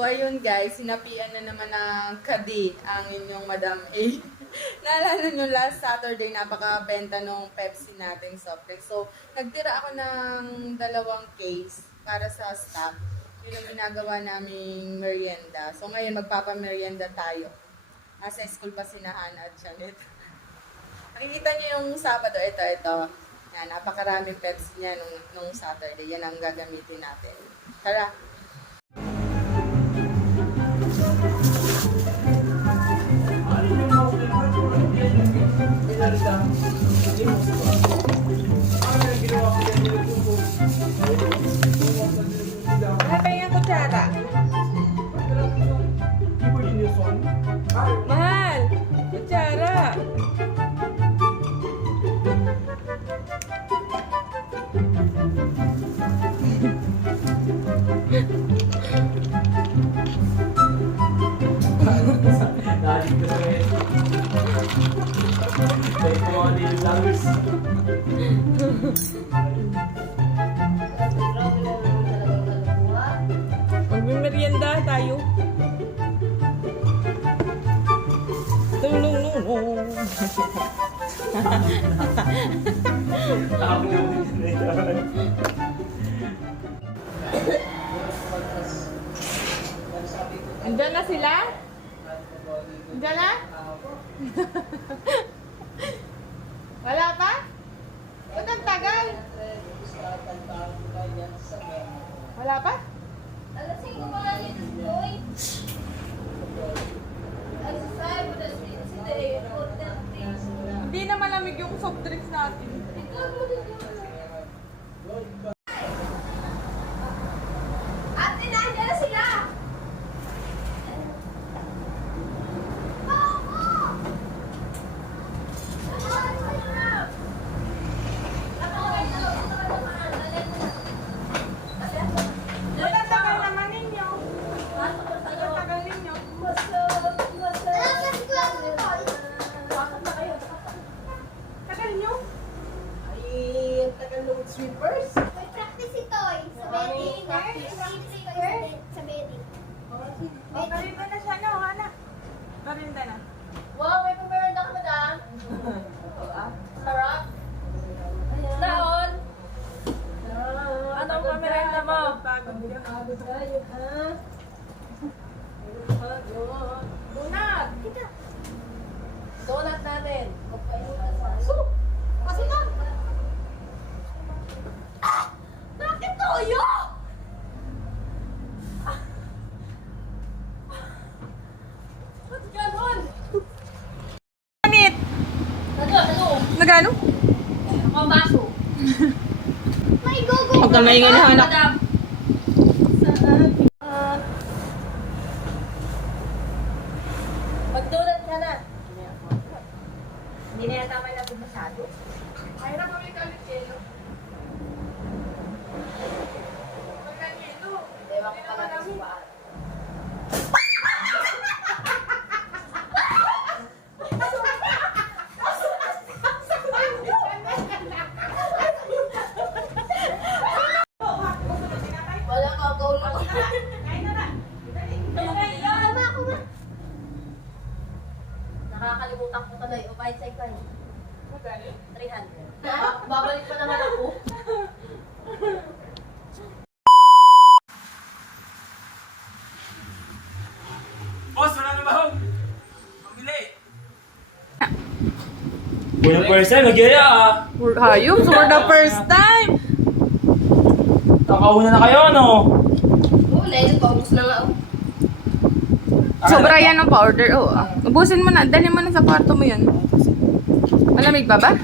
So, ayun guys, sinapian na naman ng kadi ang inyong Madam A. Naalala nyo last Saturday, napaka-benta nung Pepsi nating soft drink. So, nagtira ako ng 2 case para sa staff. Yun ang ginagawa naming merienda. So, ngayon magpapamerienda tayo. Nasa school pa si Hana at Janet. Nakikita nyo yung Sabado, ito. Yan, napakaraming Pepsi niya nung Saturday. Yan ang gagamitin natin. Tara! Mahal pa yung kutsara. Mahal! Kutsara! Dahil ko sa may mga nilalagos. Magmimerienda tayo. Tulong. Andiyan na sila? Andiyan na? Wala pa? Ba't ang tagal? Wala pa? Alasing ko mga nito, boy. Exercise mo na sila eh. Hindi na malamig yung soft drinks natin. Ate, nandiyan na sila! Ang tagal naman ninyo. Ang tagal ninyo. Tagal nyo? Sweepers? May practice ito eh. Sa bedding. Sa bedding. Oh, karinda na siya, no, Hana? Karinda na. Wow, may pamerenda ka, madam. Sarap. Naon. Anong kamerenda mo? Pagod yun. Donut! Kita. Donut natin. Kasi na. Bakit toyo? Ba't ganon? Anit! Ano? Nagano? Ang baso. May gogo. Huwag ka maingay na, anak. Madam. Mag-donut ka na. Hindi na yata may labog masyado. Ay, na kami kalit yelo. Pagkan yelo. Ewan ko pala ng suwaan. Wala ka, go lang. Tama ako ba? Nakakalimutan ko tuloy. O, bite sa kayo. 300. Babalik pa naman ako. Boss, wala na ba hong? Pambili. Unang person, nagyaya ah. Hayop, for the first time! Kakauna na kayo, ano? Oo, dahil paubos na nga ako. Sobra yan ang pa-order. Oh, ubusin mo na. Dali mo na sa kwarto mo yun. Malamig pa ba?